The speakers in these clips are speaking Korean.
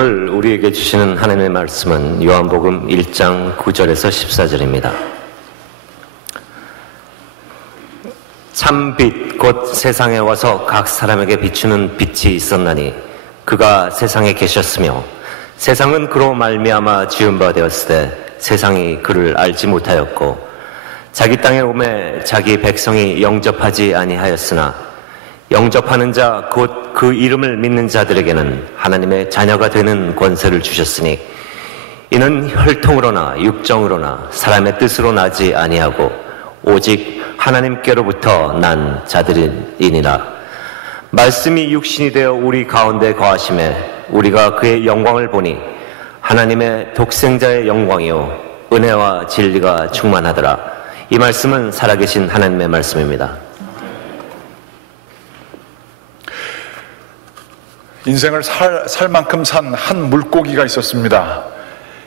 오늘 우리에게 주시는 하나님의 말씀은 요한복음 1장 9절에서 14절입니다. 참 빛 곧 세상에 와서 각 사람에게 비추는 빛이 있었나니 그가 세상에 계셨으며 세상은 그로 말미암아 지은 바 되었을 때 세상이 그를 알지 못하였고 자기 땅에 오매 자기 백성이 영접하지 아니하였으나 영접하는 자 곧 그 이름을 믿는 자들에게는 하나님의 자녀가 되는 권세를 주셨으니 이는 혈통으로나 육정으로나 사람의 뜻으로 나지 아니하고 오직 하나님께로부터 난 자들이니라. 말씀이 육신이 되어 우리 가운데 거하심에 우리가 그의 영광을 보니 하나님의 독생자의 영광이요 은혜와 진리가 충만하더라. 이 말씀은 살아계신 하나님의 말씀입니다. 인생을 살 만큼 산 한 물고기가 있었습니다.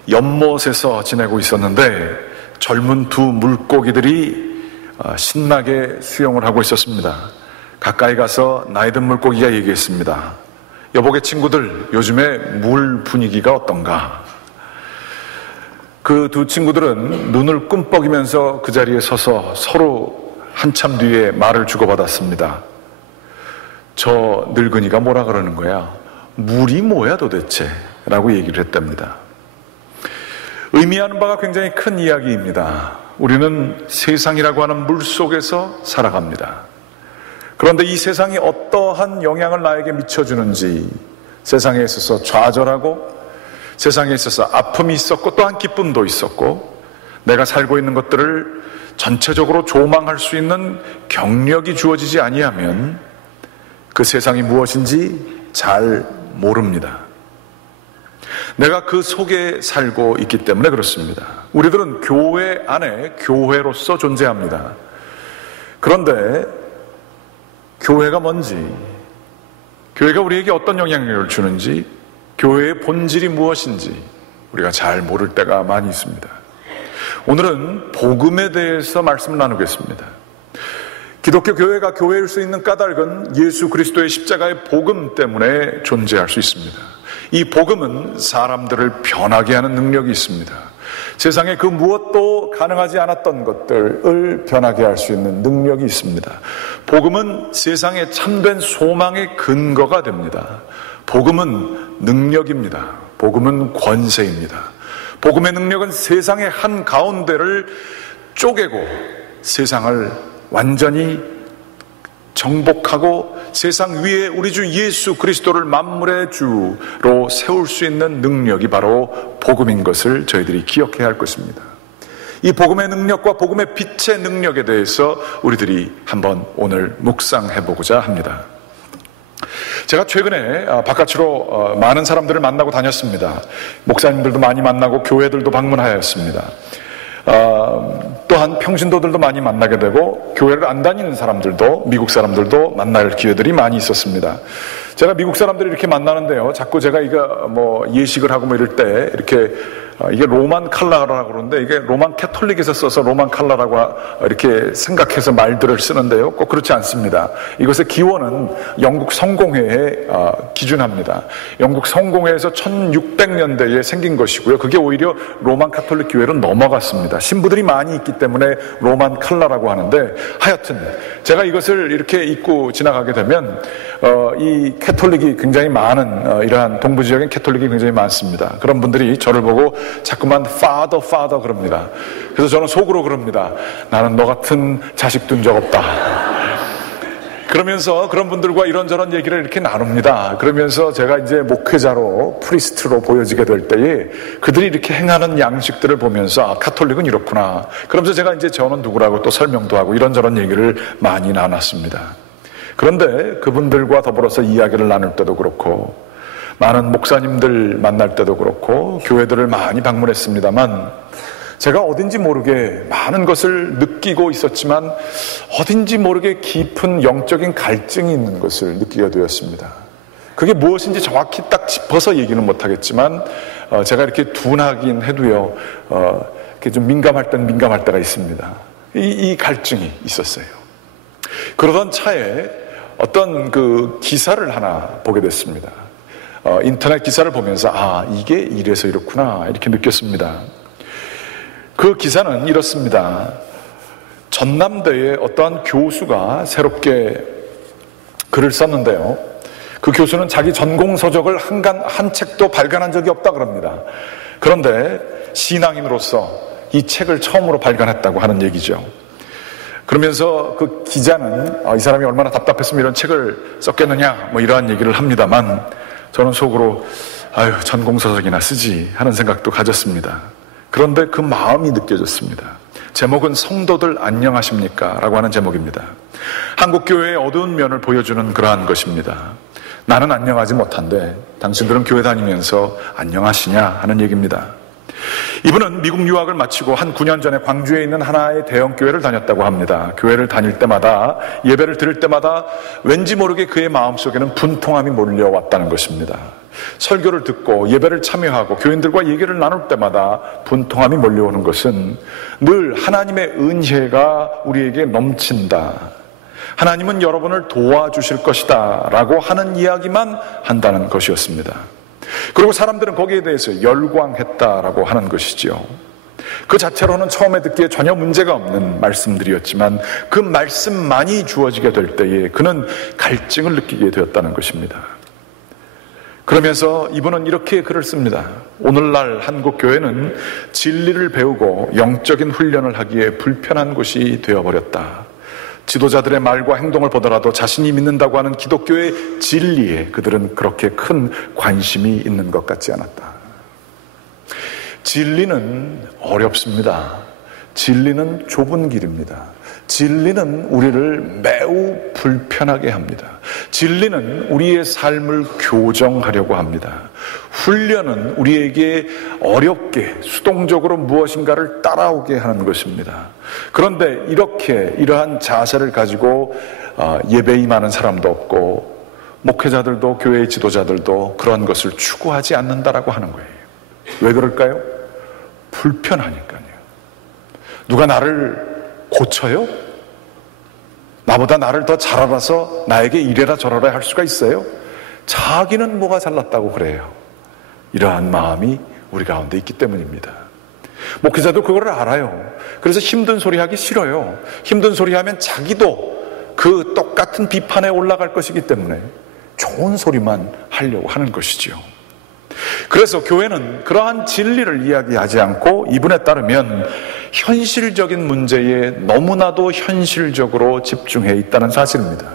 연못에서 지내고 있었는데 젊은 두 물고기들이 신나게 수영을 하고 있었습니다. 가까이 가서 나이 든 물고기가 얘기했습니다. 여보게 친구들, 요즘에 물 분위기가 어떤가? 그 두 친구들은 눈을 꿈뻑이면서 그 자리에 서서 서로 한참 뒤에 말을 주고받았습니다. 저 늙은이가 뭐라 그러는 거야? 물이 뭐야 도대체? 라고 얘기를 했답니다. 의미하는 바가 굉장히 큰 이야기입니다. 우리는 세상이라고 하는 물 속에서 살아갑니다. 그런데 이 세상이 어떠한 영향을 나에게 미쳐주는지, 세상에 있어서 좌절하고 세상에 있어서 아픔이 있었고 또한 기쁨도 있었고 내가 살고 있는 것들을 전체적으로 조망할 수 있는 경력이 주어지지 아니하면 그 세상이 무엇인지 잘 모릅니다. 내가 그 속에 살고 있기 때문에 그렇습니다. 우리들은 교회 안에 교회로서 존재합니다. 그런데 교회가 뭔지, 교회가 우리에게 어떤 영향력을 주는지, 교회의 본질이 무엇인지 우리가 잘 모를 때가 많이 있습니다. 오늘은 복음에 대해서 말씀을 나누겠습니다. 기독교 교회가 교회일 수 있는 까닭은 예수 그리스도의 십자가의 복음 때문에 존재할 수 있습니다. 이 복음은 사람들을 변하게 하는 능력이 있습니다. 세상에 그 무엇도 가능하지 않았던 것들을 변하게 할 수 있는 능력이 있습니다. 복음은 세상에 참된 소망의 근거가 됩니다. 복음은 능력입니다. 복음은 권세입니다. 복음의 능력은 세상의 한 가운데를 쪼개고 세상을 완전히 정복하고 세상 위에 우리 주 예수 그리스도를 만물의 주로 세울 수 있는 능력이 바로 복음인 것을 저희들이 기억해야 할 것입니다. 이 복음의 능력과 복음의 빛의 능력에 대해서 우리들이 한번 오늘 묵상해보고자 합니다. 제가 최근에 바깥으로 많은 사람들을 만나고 다녔습니다. 목사님들도 많이 만나고 교회들도 방문하였습니다. 또한 평신도들도 많이 만나게 되고 교회를 안 다니는 사람들도, 미국 사람들도 만날 기회들이 많이 있었습니다. 제가 미국 사람들이 이렇게 만나는데요, 자꾸 제가 이거 예식을 하고 이럴 때 이렇게 이게 로만 칼라라고 그러는데 이게 로만 캐톨릭에서 써서 로만 칼라라고 이렇게 생각해서 말들을 쓰는데요, 꼭 그렇지 않습니다. 이것의 기원은 영국 성공회에 기준합니다. 영국 성공회에서 1600년대에 생긴 것이고요. 그게 오히려 로만 카톨릭 교회로 넘어갔습니다. 신부들이 많이 있기 때문에 로만 칼라라고 하는데, 하여튼 제가 이것을 이렇게 입고 지나가게 되면 이 캐톨릭이 굉장히 많은, 이러한 동부 지역엔 캐톨릭이 굉장히 많습니다. 그런 분들이 저를 보고 자꾸만 father 그럽니다. 그래서 저는 속으로 그럽니다. 나는 너 같은 자식 둔 적 없다. 그러면서 그런 분들과 이런저런 얘기를 이렇게 나눕니다. 그러면서 제가 이제 목회자로, 프리스트로 보여지게 될 때에 그들이 이렇게 행하는 양식들을 보면서 카톨릭은 이렇구나. 그러면서 제가 이제 저는 누구라고 또 설명도 하고 이런저런 얘기를 많이 나눴습니다. 그런데 그분들과 더불어서 이야기를 나눌 때도 그렇고, 많은 목사님들 만날 때도 그렇고, 교회들을 많이 방문했습니다만, 제가 어딘지 모르게 많은 것을 느끼고 있었지만 어딘지 모르게 깊은 영적인 갈증이 있는 것을 느끼게 되었습니다. 그게 무엇인지 정확히 딱 짚어서 얘기는 못하겠지만 제가 이렇게 둔하긴 해도요, 이렇게 좀 민감할 땐 민감할 때가 있습니다. 이 갈증이 있었어요. 그러던 차에 어떤 그 기사를 하나 보게 됐습니다. 인터넷 기사를 보면서 이게 이래서 이렇구나 이렇게 느꼈습니다. 그 기사는 이렇습니다. 전남대의 어떠한 교수가 새롭게 글을 썼는데요. 그 교수는 자기 전공 서적을 한 책도 발간한 적이 없다 그럽니다. 그런데 신앙인으로서 이 책을 처음으로 발간했다고 하는 얘기죠. 그러면서 그 기자는 이 사람이 얼마나 답답했으면 이런 책을 썼겠느냐 이러한 얘기를 합니다만, 저는 속으로 전공 서적이나 쓰지 하는 생각도 가졌습니다. 그런데 그 마음이 느껴졌습니다. 제목은 성도들 안녕하십니까? 라고 하는 제목입니다. 한국교회의 어두운 면을 보여주는 그러한 것입니다. 나는 안녕하지 못한데 당신들은 교회 다니면서 안녕하시냐 하는 얘기입니다. 이분은 미국 유학을 마치고 한 9년 전에 광주에 있는 하나의 대형 교회를 다녔다고 합니다. 교회를 다닐 때마다, 예배를 드릴 때마다 왠지 모르게 그의 마음속에는 분통함이 몰려왔다는 것입니다. 설교를 듣고 예배를 참여하고 교인들과 얘기를 나눌 때마다 분통함이 몰려오는 것은 늘 하나님의 은혜가 우리에게 넘친다, 하나님은 여러분을 도와주실 것이다 라고 하는 이야기만 한다는 것이었습니다. 그리고 사람들은 거기에 대해서 열광했다라고 하는 것이지요. 그 자체로는 처음에 듣기에 전혀 문제가 없는 말씀들이었지만 그 말씀만이 주어지게 될 때에 그는 갈증을 느끼게 되었다는 것입니다. 그러면서 이분은 이렇게 글을 씁니다. 오늘날 한국 교회는 진리를 배우고 영적인 훈련을 하기에 불편한 곳이 되어버렸다. 지도자들의 말과 행동을 보더라도 자신이 믿는다고 하는 기독교의 진리에 그들은 그렇게 큰 관심이 있는 것 같지 않았다. 진리는 어렵습니다. 진리는 좁은 길입니다. 진리는 우리를 매우 불편하게 합니다. 진리는 우리의 삶을 교정하려고 합니다. 훈련은 우리에게 어렵게 수동적으로 무엇인가를 따라오게 하는 것입니다. 그런데 이러한 자세를 가지고 예배에 임하는 사람도 없고 목회자들도 교회의 지도자들도 그런 것을 추구하지 않는다라고 하는 거예요. 왜 그럴까요? 불편하니까요. 누가 나를 고쳐요? 나보다 나를 더 잘 알아서 나에게 이래라 저래라 할 수가 있어요? 자기는 뭐가 잘났다고 그래요. 이러한 마음이 우리 가운데 있기 때문입니다. 목회자도 그걸 알아요. 그래서 힘든 소리 하기 싫어요. 힘든 소리 하면 자기도 그 똑같은 비판에 올라갈 것이기 때문에 좋은 소리만 하려고 하는 것이지요. 그래서 교회는 그러한 진리를 이야기하지 않고 이분에 따르면 현실적인 문제에 너무나도 현실적으로 집중해 있다는 사실입니다.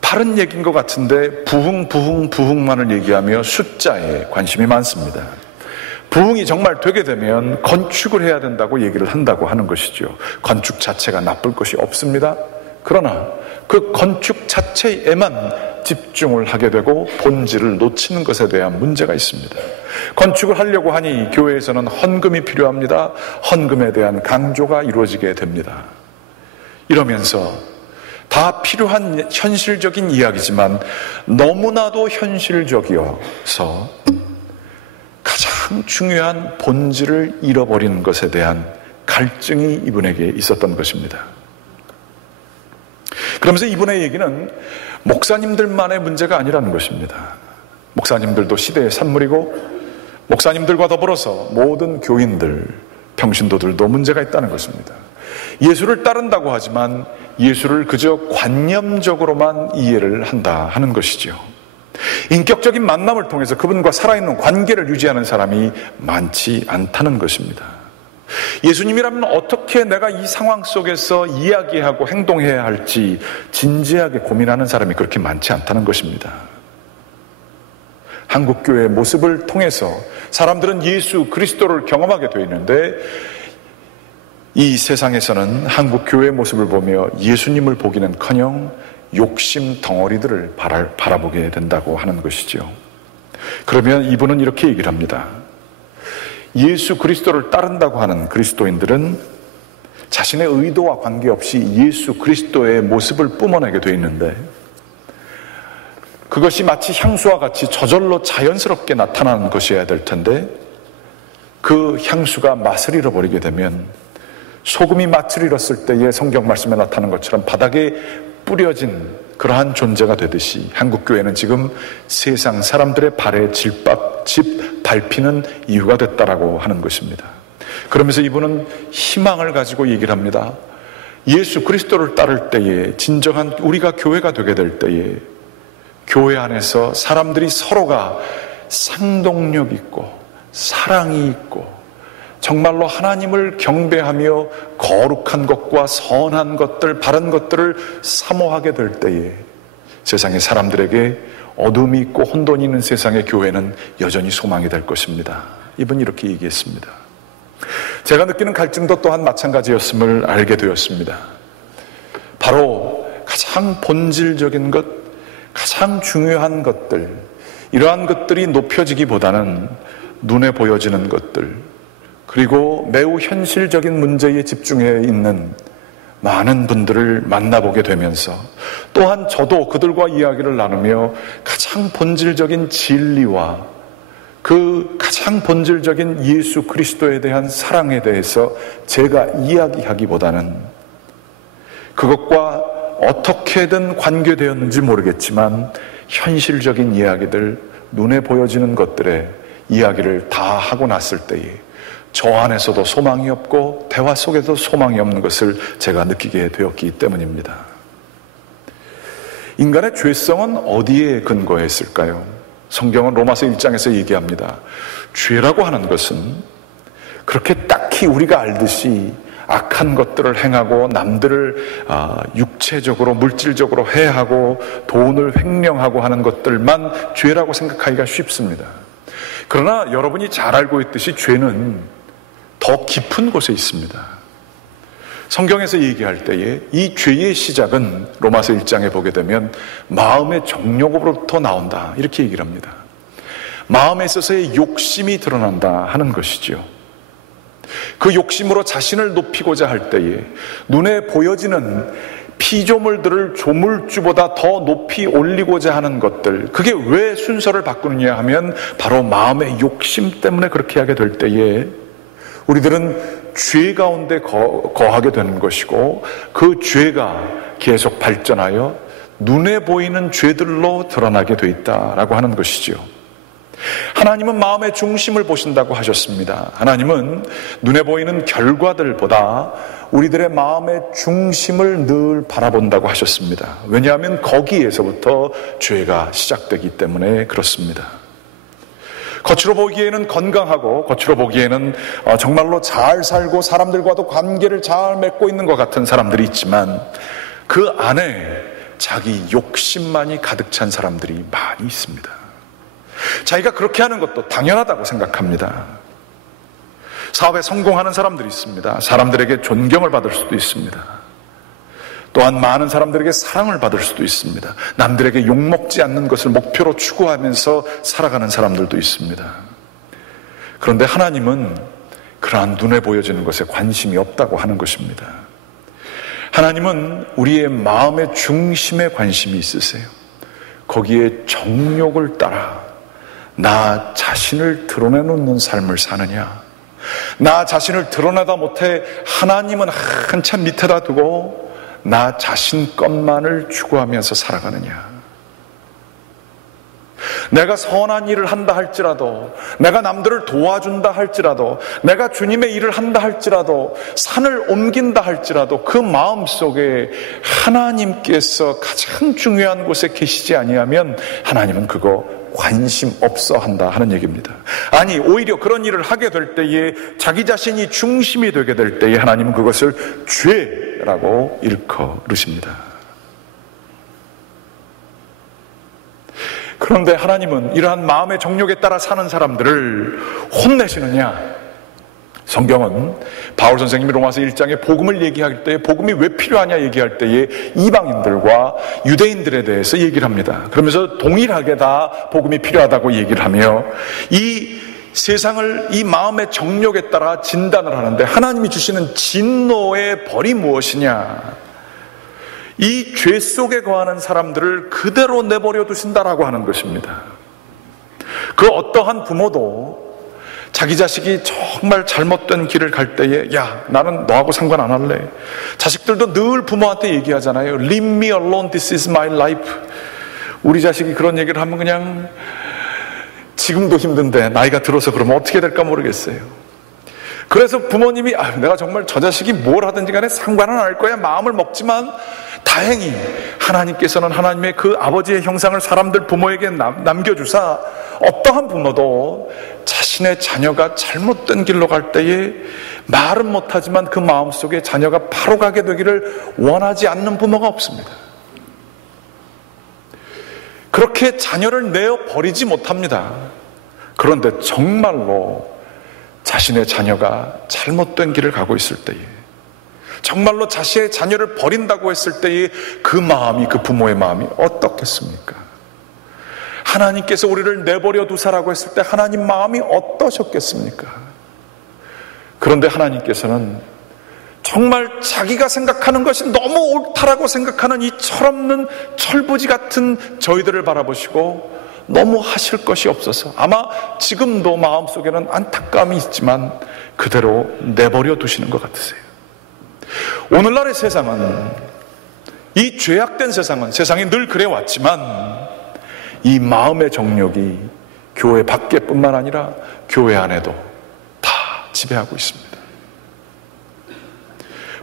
다른 얘기인 것 같은데 부흥만을 얘기하며 숫자에 관심이 많습니다. 부흥이 정말 되게 되면 건축을 해야 된다고 얘기를 한다고 하는 것이죠. 건축 자체가 나쁠 것이 없습니다. 그러나 그 건축 자체에만 집중을 하게 되고 본질을 놓치는 것에 대한 문제가 있습니다. 건축을 하려고 하니 교회에서는 헌금이 필요합니다. 헌금에 대한 강조가 이루어지게 됩니다. 이러면서 다 필요한 현실적인 이야기지만 너무나도 현실적이어서 가장 중요한 본질을 잃어버리는 것에 대한 갈증이 이분에게 있었던 것입니다. 그러면서 이분의 얘기는 목사님들만의 문제가 아니라는 것입니다. 목사님들도 시대의 산물이고 목사님들과 더불어서 모든 교인들, 평신도들도 문제가 있다는 것입니다. 예수를 따른다고 하지만 예수를 그저 관념적으로만 이해를 한다 하는 것이죠. 인격적인 만남을 통해서 그분과 살아있는 관계를 유지하는 사람이 많지 않다는 것입니다. 예수님이라면 어떻게 내가 이 상황 속에서 이야기하고 행동해야 할지 진지하게 고민하는 사람이 그렇게 많지 않다는 것입니다. 한국교회의 모습을 통해서 사람들은 예수 그리스도를 경험하게 되어 있는데 이 세상에서는 한국교회의 모습을 보며 예수님을 보기는커녕 욕심 덩어리들을 바라보게 된다고 하는 것이죠. 그러면 이분은 이렇게 얘기를 합니다. 예수 그리스도를 따른다고 하는 그리스도인들은 자신의 의도와 관계없이 예수 그리스도의 모습을 뿜어내게 되어 있는데 그것이 마치 향수와 같이 저절로 자연스럽게 나타나는 것이어야 될 텐데 그 향수가 맛을 잃어버리게 되면 소금이 맛을 잃었을 때의 성경 말씀에 나타난 것처럼 바닥에 뿌려진 그러한 존재가 되듯이 한국교회는 지금 세상 사람들의 발에 집 밟히는 이유가 됐다라고 하는 것입니다. 그러면서 이분은 희망을 가지고 얘기를 합니다. 예수 그리스도를 따를 때에, 진정한 우리가 교회가 되게 될 때에 교회 안에서 사람들이 서로가 상동력 있고 사랑이 있고 정말로 하나님을 경배하며 거룩한 것과 선한 것들, 바른 것들을 사모하게 될 때에 세상의 사람들에게 어둠이 있고 혼돈이 있는 세상의 교회는 여전히 소망이 될 것입니다. 이분이 이렇게 얘기했습니다. 제가 느끼는 갈증도 또한 마찬가지였음을 알게 되었습니다. 바로 가장 본질적인 것, 가장 중요한 것들, 이러한 것들이 높여지기보다는 눈에 보여지는 것들, 그리고 매우 현실적인 문제에 집중해 있는 많은 분들을 만나보게 되면서 또한 저도 그들과 이야기를 나누며 가장 본질적인 진리와 그 가장 본질적인 예수 그리스도에 대한 사랑에 대해서 제가 이야기하기보다는 그것과 어떻게든 관계되었는지 모르겠지만 현실적인 이야기들, 눈에 보여지는 것들의 이야기를 다 하고 났을 때에 저 안에서도 소망이 없고 대화 속에도 소망이 없는 것을 제가 느끼게 되었기 때문입니다. 인간의 죄성은 어디에 근거했을까요? 성경은 로마서 1장에서 얘기합니다. 죄라고 하는 것은 그렇게 딱히 우리가 알듯이 악한 것들을 행하고 남들을 육체적으로 물질적으로 해하고 돈을 횡령하고 하는 것들만 죄라고 생각하기가 쉽습니다. 그러나 여러분이 잘 알고 있듯이 죄는 더 깊은 곳에 있습니다. 성경에서 얘기할 때에 이 죄의 시작은 로마서 1장에 보게 되면 마음의 정욕으로부터 나온다, 이렇게 얘기를 합니다. 마음에 있어서의 욕심이 드러난다 하는 것이죠. 그 욕심으로 자신을 높이고자 할 때에 눈에 보여지는 피조물들을 조물주보다 더 높이 올리고자 하는 것들, 그게 왜 순서를 바꾸느냐 하면 바로 마음의 욕심 때문에 그렇게 하게 될 때에 우리들은 죄 가운데 거하게 되는 것이고 그 죄가 계속 발전하여 눈에 보이는 죄들로 드러나게 돼 있다라고 하는 것이죠. 하나님은 마음의 중심을 보신다고 하셨습니다. 하나님은 눈에 보이는 결과들보다 우리들의 마음의 중심을 늘 바라본다고 하셨습니다. 왜냐하면 거기에서부터 죄가 시작되기 때문에 그렇습니다. 겉으로 보기에는 건강하고 겉으로 보기에는 정말로 잘 살고 사람들과도 관계를 잘 맺고 있는 것 같은 사람들이 있지만 그 안에 자기 욕심만이 가득 찬 사람들이 많이 있습니다. 자기가 그렇게 하는 것도 당연하다고 생각합니다. 사업에 성공하는 사람들이 있습니다. 사람들에게 존경을 받을 수도 있습니다. 또한 많은 사람들에게 사랑을 받을 수도 있습니다. 남들에게 욕먹지 않는 것을 목표로 추구하면서 살아가는 사람들도 있습니다. 그런데 하나님은 그러한 눈에 보여지는 것에 관심이 없다고 하는 것입니다. 하나님은 우리의 마음의 중심에 관심이 있으세요. 거기에 정욕을 따라 나 자신을 드러내놓는 삶을 사느냐, 나 자신을 드러내다 못해 하나님은 한참 밑에다 두고 나 자신 것만을 추구하면서 살아가느냐. 내가 선한 일을 한다 할지라도, 내가 남들을 도와준다 할지라도, 내가 주님의 일을 한다 할지라도, 산을 옮긴다 할지라도 그 마음속에 하나님께서 가장 중요한 곳에 계시지 아니하면 하나님은 그거 관심 없어 한다 하는 얘기입니다. 아니, 오히려 그런 일을 하게 될 때에 자기 자신이 중심이 되게 될 때에 하나님은 그것을 죄라고 일컬으십니다. 그런데 하나님은 이러한 마음의 정욕에 따라 사는 사람들을 혼내시느냐? 성경은 바울 선생님이 로마서 1장에 복음을 얘기할 때 복음이 왜 필요하냐 얘기할 때에 이방인들과 유대인들에 대해서 얘기를 합니다. 그러면서 동일하게 다 복음이 필요하다고 얘기를 하며 이 세상을 이 마음의 정욕에 따라 진단을 하는데 하나님이 주시는 진노의 벌이 무엇이냐? 이 죄 속에 거하는 사람들을 그대로 내버려 두신다라고 하는 것입니다. 그 어떠한 부모도 자기 자식이 정말 잘못된 길을 갈 때에 야, 나는 너하고 상관 안 할래. 자식들도 늘 부모한테 얘기하잖아요. Leave me alone, this is my life. 우리 자식이 그런 얘기를 하면 그냥 지금도 힘든데 나이가 들어서 그러면 어떻게 될까 모르겠어요. 그래서 부모님이 내가 정말 저 자식이 뭘 하든지 간에 상관은 안 할 거야 마음을 먹지만 다행히 하나님께서는 하나님의 그 아버지의 형상을 사람들 부모에게 남겨주사 어떠한 부모도 자신의 자녀가 잘못된 길로 갈 때에 말은 못하지만 그 마음속에 자녀가 바로 가게 되기를 원하지 않는 부모가 없습니다. 그렇게 자녀를 내어버리지 못합니다. 그런데 정말로 자신의 자녀가 잘못된 길을 가고 있을 때에, 정말로 자신의 자녀를 버린다고 했을 때에 그 마음이, 그 부모의 마음이 어떻겠습니까? 하나님께서 우리를 내버려 두사라고 했을 때 하나님 마음이 어떠셨겠습니까? 그런데 하나님께서는 정말 자기가 생각하는 것이 너무 옳다라고 생각하는 이 철없는 철부지 같은 저희들을 바라보시고 너무 하실 것이 없어서 아마 지금도 마음속에는 안타까움이 있지만 그대로 내버려 두시는 것 같으세요. 오늘날의 세상은, 이 죄악된 세상은, 세상이 늘 그래왔지만 이 마음의 정욕이 교회 밖에뿐만 아니라 교회 안에도 다 지배하고 있습니다.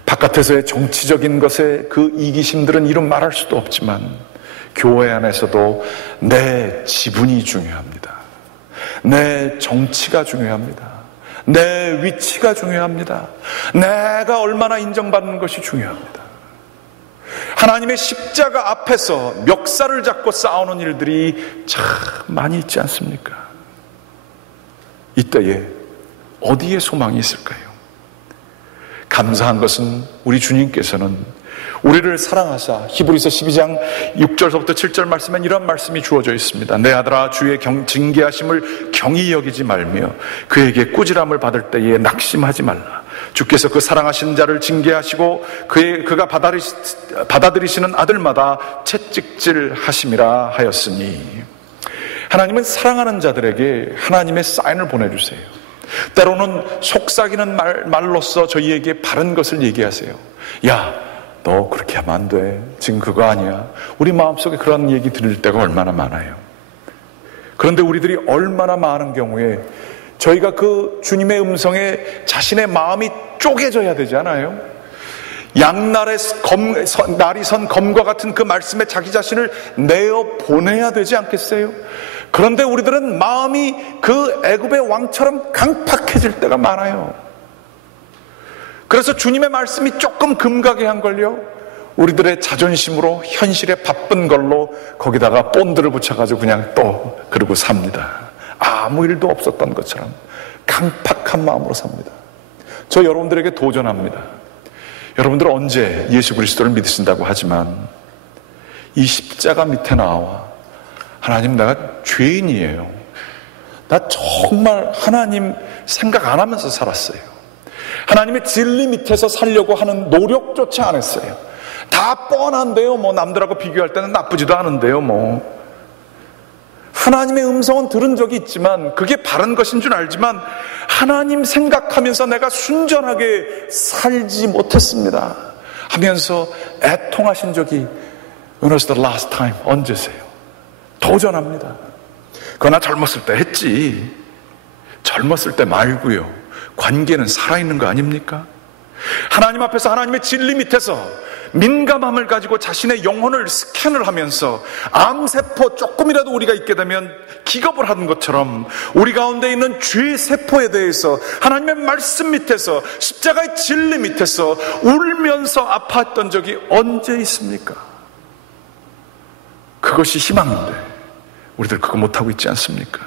바깥에서의 정치적인 것에 그 이기심들은 이루 말할 수도 없지만 교회 안에서도 내 지분이 중요합니다. 내 정치가 중요합니다. 내 위치가 중요합니다. 내가 얼마나 인정받는 것이 중요합니다. 하나님의 십자가 앞에서 멱살을 잡고 싸우는 일들이 참 많이 있지 않습니까? 이때에 어디에 소망이 있을까요? 감사한 것은 우리 주님께서는 우리를 사랑하사 히브리서 12장 6절서부터 7절 말씀엔 이런 말씀이 주어져 있습니다. 내 아들아 주의 징계하심을 경히 여기지 말며 그에게 꾸지람을 받을 때에 낙심하지 말라. 주께서 그 사랑하신 자를 징계하시고 그가 받아들이시는 아들마다 채찍질 하심이라 하였으니, 하나님은 사랑하는 자들에게 하나님의 사인을 보내주세요. 때로는 속삭이는 말로써 저희에게 바른 것을 얘기하세요. 야, 너 그렇게 하면 안 돼. 지금 그거 아니야. 우리 마음속에 그런 얘기 들을 때가 얼마나 많아요. 그런데 우리들이 얼마나 많은 경우에 저희가 그 주님의 음성에 자신의 마음이 쪼개져야 되지 않아요? 양날의 날이 선 검과 같은 그 말씀에 자기 자신을 내어 보내야 되지 않겠어요? 그런데 우리들은 마음이 그 애굽의 왕처럼 강팍해질 때가 많아요. 그래서 주님의 말씀이 조금 금가게 한 걸요, 우리들의 자존심으로 현실에 바쁜 걸로 거기다가 본드를 붙여가지고 그냥 또 그러고 삽니다. 아무 일도 없었던 것처럼 강팍한 마음으로 삽니다. 저 여러분들에게 도전합니다. 여러분들 언제 예수 그리스도를 믿으신다고 하지만 이 십자가 밑에 나와 하나님, 내가 죄인이에요. 나 정말 하나님 생각 안 하면서 살았어요. 하나님의 진리 밑에서 살려고 하는 노력조차 안 했어요. 다 뻔한데요. 뭐 남들하고 비교할 때는 나쁘지도 않은데요. 뭐 하나님의 음성은 들은 적이 있지만 그게 바른 것인 줄 알지만 하나님 생각하면서 내가 순전하게 살지 못했습니다 하면서 애통하신 적이 When was the last time? 언제세요? 도전합니다. 그러나 젊었을 때 했지. 젊었을 때 말고요. 관계는 살아있는 거 아닙니까? 하나님 앞에서 하나님의 진리 밑에서 민감함을 가지고 자신의 영혼을 스캔을 하면서 암세포 조금이라도 우리가 있게 되면 기겁을 하는 것처럼 우리 가운데 있는 죄의 세포에 대해서 하나님의 말씀 밑에서 십자가의 진리 밑에서 울면서 아파했던 적이 언제 있습니까? 그것이 희망인데 우리들 그거 못하고 있지 않습니까?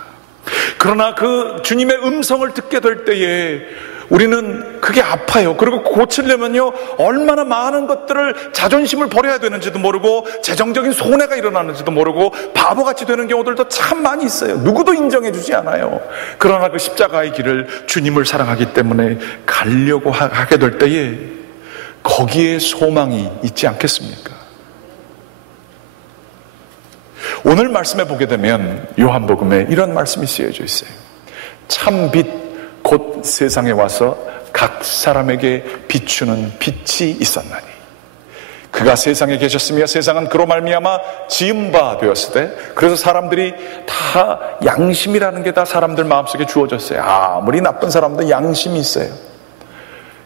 그러나 그 주님의 음성을 듣게 될 때에 우리는 그게 아파요. 그리고 고치려면요, 얼마나 많은 것들을, 자존심을 버려야 되는지도 모르고 재정적인 손해가 일어나는지도 모르고 바보같이 되는 경우들도 참 많이 있어요. 누구도 인정해 주지 않아요. 그러나 그 십자가의 길을 주님을 사랑하기 때문에 가려고 하게 될 때에 거기에 소망이 있지 않겠습니까? 오늘 말씀에 보게 되면 요한복음에 이런 말씀이 쓰여져 있어요. 참 빛 곧 세상에 와서 각 사람에게 비추는 빛이 있었나니 그가 세상에 계셨으며 세상은 그로 말미암아 지은 바 되었으되 그래서 사람들이 다 양심이라는 게 다 사람들 마음속에 주어졌어요. 아무리 나쁜 사람도 양심이 있어요.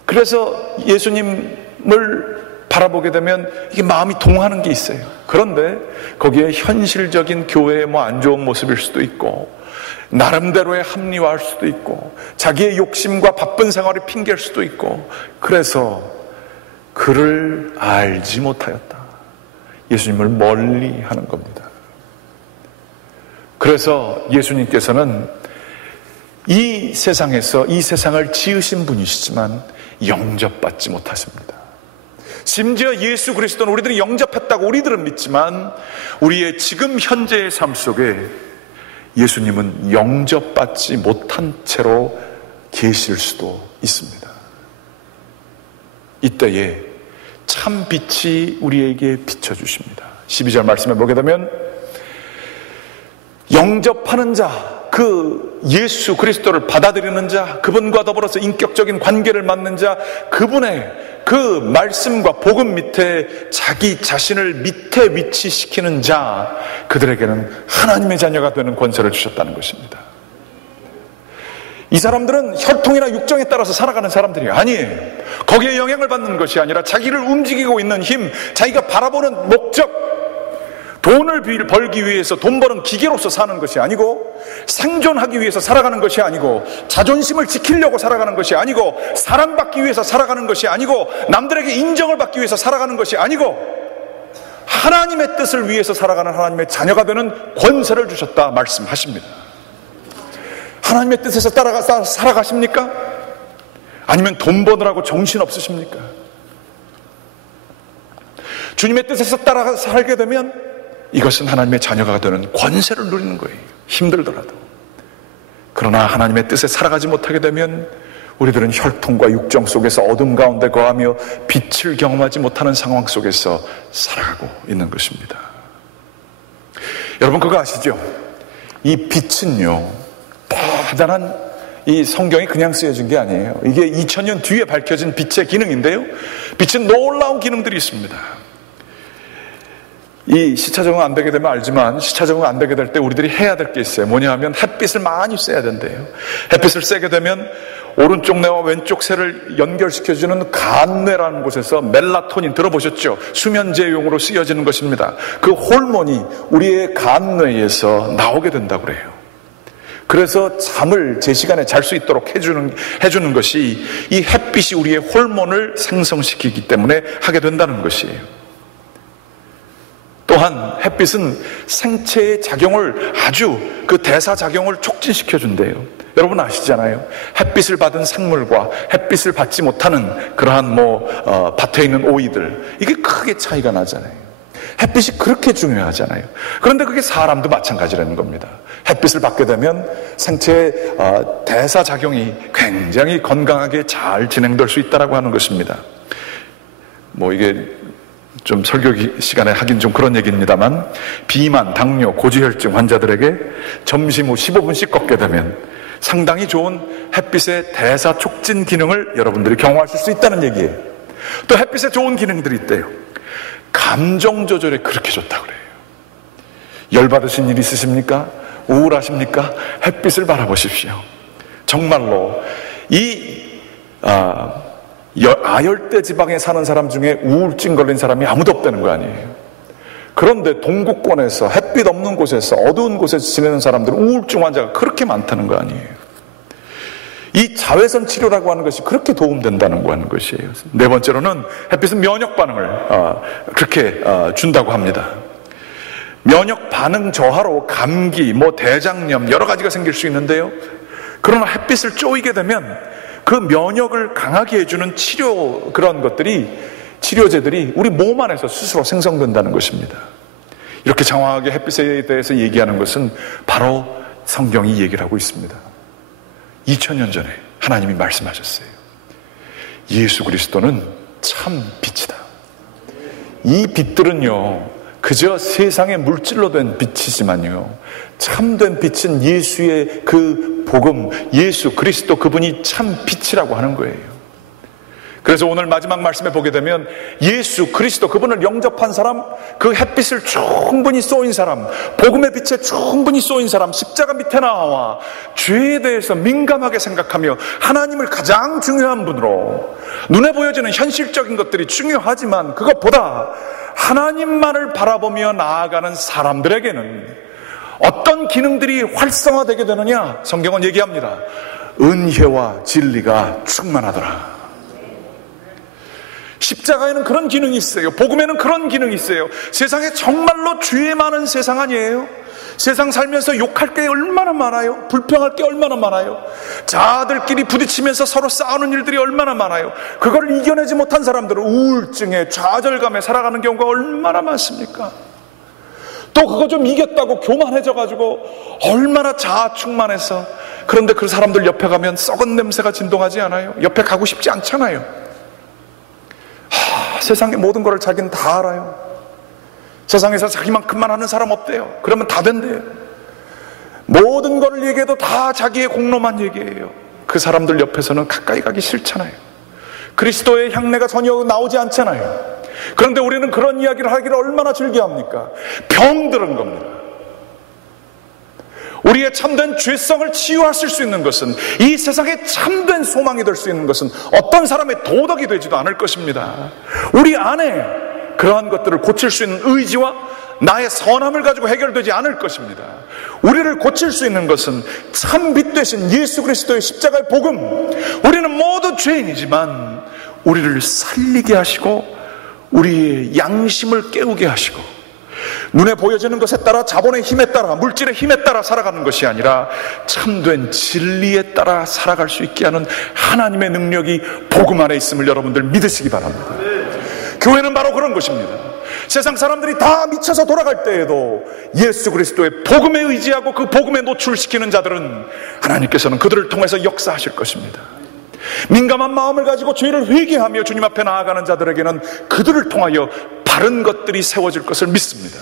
그래서 예수님을 바라보게 되면 이게 마음이 동하는 게 있어요. 그런데 거기에 현실적인 교회의 뭐 안 좋은 모습일 수도 있고 나름대로의 합리화할 수도 있고 자기의 욕심과 바쁜 생활을 핑계일 수도 있고 그래서 그를 알지 못하였다. 예수님을 멀리 하는 겁니다. 그래서 예수님께서는 이 세상에서 이 세상을 지으신 분이시지만 영접받지 못하십니다. 심지어 예수 그리스도는 우리들이 영접했다고 우리들은 믿지만 우리의 지금 현재의 삶 속에 예수님은 영접받지 못한 채로 계실 수도 있습니다. 이때에 참 빛이 우리에게 비춰주십니다. 12절 말씀에 보게 되면 영접하는 자, 그 예수 그리스도를 받아들이는 자, 그분과 더불어서 인격적인 관계를 맺는 자, 그분의 그 말씀과 복음 밑에 자기 자신을 밑에 위치시키는 자, 그들에게는 하나님의 자녀가 되는 권세를 주셨다는 것입니다. 이 사람들은 혈통이나 육정에 따라서 살아가는 사람들이 아니에요. 거기에 영향을 받는 것이 아니라 자기를 움직이고 있는 힘, 자기가 바라보는 목적, 돈을 벌기 위해서 돈 버는 기계로서 사는 것이 아니고 생존하기 위해서 살아가는 것이 아니고 자존심을 지키려고 살아가는 것이 아니고 사랑받기 위해서 살아가는 것이 아니고 남들에게 인정을 받기 위해서 살아가는 것이 아니고 하나님의 뜻을 위해서 살아가는 하나님의 자녀가 되는 권세를 주셨다 말씀하십니다. 하나님의 뜻에서 살아가십니까? 아니면 돈 버느라고 정신 없으십니까? 주님의 뜻에서 따라 살게 되면 이것은 하나님의 자녀가 되는 권세를 누리는 거예요. 힘들더라도. 그러나 하나님의 뜻에 살아가지 못하게 되면 우리들은 혈통과 육정 속에서 어둠 가운데 거하며 빛을 경험하지 못하는 상황 속에서 살아가고 있는 것입니다. 여러분 그거 아시죠? 이 빛은요 대단한 이 성경이 그냥 쓰여진 게 아니에요. 이게 2000년 뒤에 밝혀진 빛의 기능인데요, 빛은 놀라운 기능들이 있습니다. 이 시차 적응 안 되게 되면 알지만 시차 적응 안 되게 될 때 우리들이 해야 될 게 있어요. 뭐냐 하면 햇빛을 많이 쐬야 된대요. 햇빛을 쐬게 되면 오른쪽 뇌와 왼쪽 쇠를 연결시켜주는 간뇌라는 곳에서 멜라토닌 들어보셨죠? 수면제용으로 쓰여지는 것입니다. 그 호르몬이 우리의 간뇌에서 나오게 된다고 그래요. 그래서 잠을 제 시간에 잘 수 있도록 해주는 것이 이 햇빛이 우리의 호르몬을 생성시키기 때문에 하게 된다는 것이에요. 또한 햇빛은 생체의 작용을 아주 그 대사작용을 촉진시켜준대요. 여러분 아시잖아요. 햇빛을 받은 생물과 햇빛을 받지 못하는 그러한 밭에 있는 오이들, 이게 크게 차이가 나잖아요. 햇빛이 그렇게 중요하잖아요. 그런데 그게 사람도 마찬가지라는 겁니다. 햇빛을 받게 되면 생체의 대사작용이 굉장히 건강하게 잘 진행될 수 있다고 하는 것입니다. 이게 좀 설교 시간에 하긴 좀 그런 얘기입니다만, 비만, 당뇨, 고지혈증 환자들에게 점심 후 15분씩 걷게 되면 상당히 좋은 햇빛의 대사 촉진 기능을 여러분들이 경험하실 수 있다는 얘기예요. 또 햇빛에 좋은 기능들이 있대요. 감정 조절에 그렇게 좋다고 그래요. 열받으신 일 있으십니까? 우울하십니까? 햇빛을 바라보십시오. 정말로 아열대 지방에 사는 사람 중에 우울증 걸린 사람이 아무도 없다는 거 아니에요. 그런데 동구권에서 햇빛 없는 곳에서 어두운 곳에서 지내는 사람들은 우울증 환자가 그렇게 많다는 거 아니에요. 이 자외선 치료라고 하는 것이 그렇게 도움된다는 거 하는 것이에요. 네 번째로는 햇빛은 면역 반응을 그렇게 준다고 합니다. 면역 반응 저하로 감기, 대장염 여러 가지가 생길 수 있는데요, 그러나 햇빛을 쪼이게 되면 그 면역을 강하게 해주는 그런 것들이, 치료제들이 우리 몸 안에서 스스로 생성된다는 것입니다. 이렇게 장황하게 햇빛에 대해서 얘기하는 것은 바로 성경이 얘기를 하고 있습니다. 2000년 전에 하나님이 말씀하셨어요. 예수 그리스도는 참 빛이다. 이 빛들은요 그저 세상의 물질로 된 빛이지만요, 참된 빛은 예수의 그 복음, 예수 그리스도 그분이 참 빛이라고 하는 거예요. 그래서 오늘 마지막 말씀에 보게 되면 예수 그리스도 그분을 영접한 사람, 그 햇빛을 충분히 쏘인 사람, 복음의 빛에 충분히 쏘인 사람, 십자가 밑에 나와 죄에 대해서 민감하게 생각하며 하나님을 가장 중요한 분으로, 눈에 보여지는 현실적인 것들이 중요하지만 그것보다 하나님만을 바라보며 나아가는 사람들에게는 어떤 기능들이 활성화되게 되느냐? 성경은 얘기합니다. 은혜와 진리가 충만하더라. 십자가에는 그런 기능이 있어요. 복음에는 그런 기능이 있어요. 세상에 정말로 죄 많은 세상 아니에요? 세상 살면서 욕할 게 얼마나 많아요? 불평할 게 얼마나 많아요? 자아들끼리 부딪히면서 서로 싸우는 일들이 얼마나 많아요? 그걸 이겨내지 못한 사람들은 우울증에 좌절감에 살아가는 경우가 얼마나 많습니까? 또 그거 좀 이겼다고 교만해져가지고 얼마나 자아 충만해서, 그런데 그 사람들 옆에 가면 썩은 냄새가 진동하지 않아요? 옆에 가고 싶지 않잖아요. 세상의 모든 것을 자기는 다 알아요. 세상에서 자기만큼만 아는 사람 없대요. 그러면 다 된대요. 모든 것을 얘기해도 다 자기의 공로만 얘기해요. 그 사람들 옆에서는 가까이 가기 싫잖아요. 그리스도의 향내가 전혀 나오지 않잖아요. 그런데 우리는 그런 이야기를 하기를 얼마나 즐겨합니까? 병들은 겁니다. 우리의 참된 죄성을 치유하실 수 있는 것은, 이 세상에 참된 소망이 될 수 있는 것은 어떤 사람의 도덕이 되지도 않을 것입니다. 우리 안에 그러한 것들을 고칠 수 있는 의지와 나의 선함을 가지고 해결되지 않을 것입니다. 우리를 고칠 수 있는 것은 참 빛 되신 예수 그리스도의 십자가의 복음. 우리는 모두 죄인이지만 우리를 살리게 하시고 우리의 양심을 깨우게 하시고, 눈에 보여지는 것에 따라, 자본의 힘에 따라, 물질의 힘에 따라 살아가는 것이 아니라 참된 진리에 따라 살아갈 수 있게 하는 하나님의 능력이 복음 안에 있음을 여러분들 믿으시기 바랍니다. 교회는 바로 그런 것입니다. 세상 사람들이 다 미쳐서 돌아갈 때에도 예수 그리스도의 복음에 의지하고 그 복음에 노출시키는 자들은 하나님께서는 그들을 통해서 역사하실 것입니다. 민감한 마음을 가지고 죄를 회개하며 주님 앞에 나아가는 자들에게는 그들을 통하여 바른 것들이 세워질 것을 믿습니다.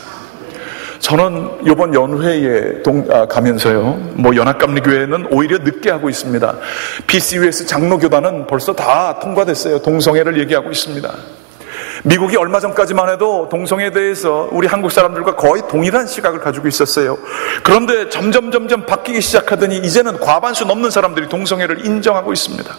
저는 이번 연회에 가면서요, 연합감리교회는 오히려 늦게 하고 있습니다. PCUS 장로교단은 벌써 다 통과됐어요. 동성애를 얘기하고 있습니다. 미국이 얼마 전까지만 해도 동성애에 대해서 우리 한국 사람들과 거의 동일한 시각을 가지고 있었어요. 그런데 점점 바뀌기 시작하더니 이제는 과반수 넘는 사람들이 동성애를 인정하고 있습니다.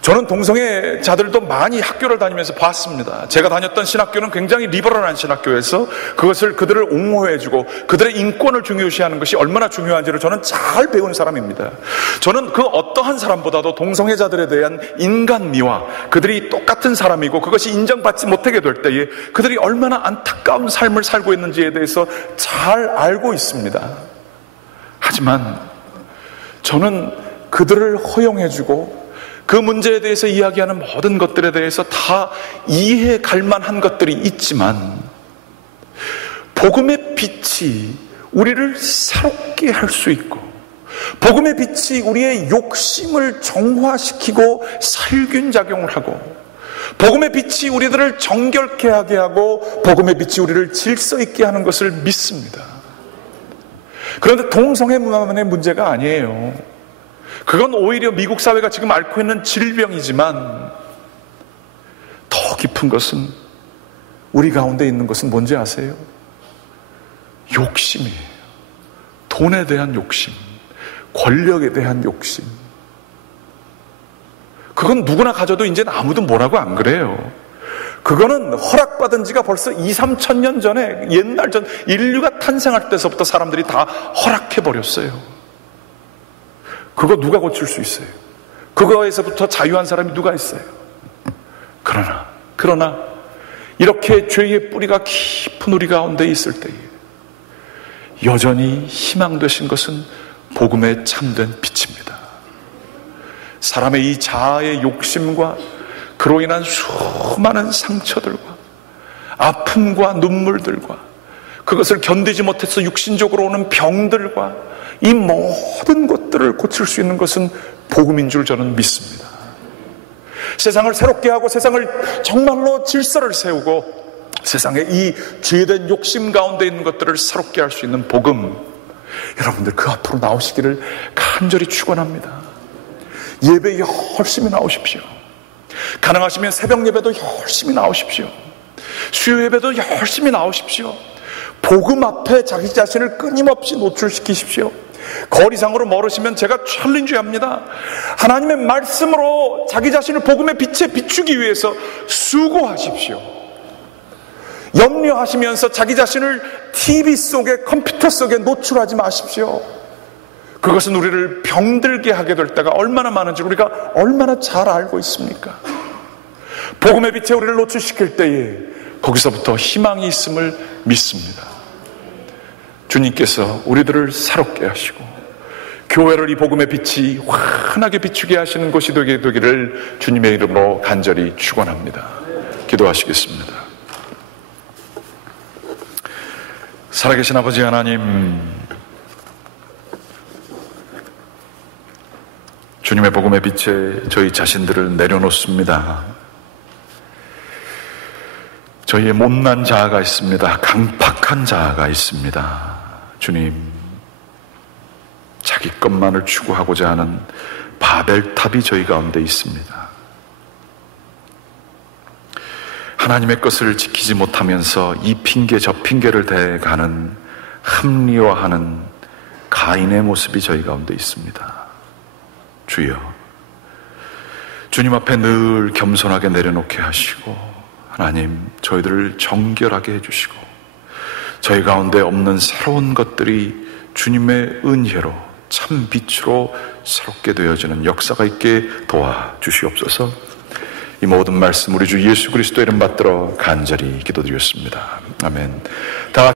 저는 동성애자들도 많이 학교를 다니면서 봤습니다. 제가 다녔던 신학교는 굉장히 리버럴한 신학교에서 그들을 옹호해주고 그들의 인권을 중요시하는 것이 얼마나 중요한지를 저는 잘 배운 사람입니다. 저는 그 어떠한 사람보다도 동성애자들에 대한 인간미와 그들이 똑같은 사람이고 그것이 인정받지 못하게 될 때에 그들이 얼마나 안타까운 삶을 살고 있는지에 대해서 잘 알고 있습니다. 하지만 저는 그들을 허용해주고 그 문제에 대해서 이야기하는 모든 것들에 대해서 다 이해 갈 만한 것들이 있지만, 복음의 빛이 우리를 새롭게 할 수 있고, 복음의 빛이 우리의 욕심을 정화시키고 살균 작용을 하고, 복음의 빛이 우리들을 정결케 하게 하고, 복음의 빛이 우리를 질서 있게 하는 것을 믿습니다. 그런데 동성애 문화만의 문제가 아니에요. 그건 오히려 미국 사회가 지금 앓고 있는 질병이지만, 더 깊은 것은, 우리 가운데 있는 것은 뭔지 아세요? 욕심이에요. 돈에 대한 욕심, 권력에 대한 욕심. 그건 누구나 가져도 이제는 아무도 뭐라고 안 그래요. 그거는 허락받은 지가 벌써 2-3천 년 전에, 옛날 전 인류가 탄생할 때서부터 사람들이 다 허락해버렸어요. 그거 누가 고칠 수 있어요? 그거에서부터 자유한 사람이 누가 있어요? 그러나 이렇게 죄의 뿌리가 깊은 우리 가운데 있을 때에 여전히 희망 되신 것은 복음의 참된 빛입니다. 사람의 이 자아의 욕심과 그로 인한 수많은 상처들과 아픔과 눈물들과 그것을 견디지 못해서 육신적으로 오는 병들과 이 모든 것들을 고칠 수 있는 것은 복음인 줄 저는 믿습니다. 세상을 새롭게 하고 세상을 정말로 질서를 세우고 세상의 이 죄된 욕심 가운데 있는 것들을 새롭게 할 수 있는 복음, 여러분들 그 앞으로 나오시기를 간절히 축원합니다. 예배 열심히 나오십시오. 가능하시면 새벽 예배도 열심히 나오십시오. 수요 예배도 열심히 나오십시오. 복음 앞에 자기 자신을 끊임없이 노출시키십시오. 거리상으로 멀으시면 제가 챌린지합니다. 하나님의 말씀으로 자기 자신을 복음의 빛에 비추기 위해서 수고하십시오. 염려하시면서 자기 자신을 TV 속에, 컴퓨터 속에 노출하지 마십시오. 그것은 우리를 병들게 하게 될 때가 얼마나 많은지 우리가 얼마나 잘 알고 있습니까? 복음의 빛에 우리를 노출시킬 때에 거기서부터 희망이 있음을 믿습니다. 주님께서 우리들을 새롭게 하시고 교회를 이 복음의 빛이 환하게 비추게 하시는 곳이 되게 되기를 주님의 이름으로 간절히 축원합니다. 기도하시겠습니다. 살아계신 아버지 하나님, 주님의 복음의 빛에 저희 자신들을 내려놓습니다. 저희의 못난 자아가 있습니다. 강팍한 자아가 있습니다. 주님, 자기 것만을 추구하고자 하는 바벨탑이 저희 가운데 있습니다. 하나님의 것을 지키지 못하면서 이 핑계 저 핑계를 대가는 합리화하는 가인의 모습이 저희 가운데 있습니다. 주여, 주님 앞에 늘 겸손하게 내려놓게 하시고 하나님, 저희들을 정결하게 해주시고 저희 가운데 없는 새로운 것들이 주님의 은혜로 참 빛으로 새롭게 되어지는 역사가 있게 도와주시옵소서. 이 모든 말씀 우리 주 예수 그리스도 이름 받들어 간절히 기도드렸습니다. 아멘. 다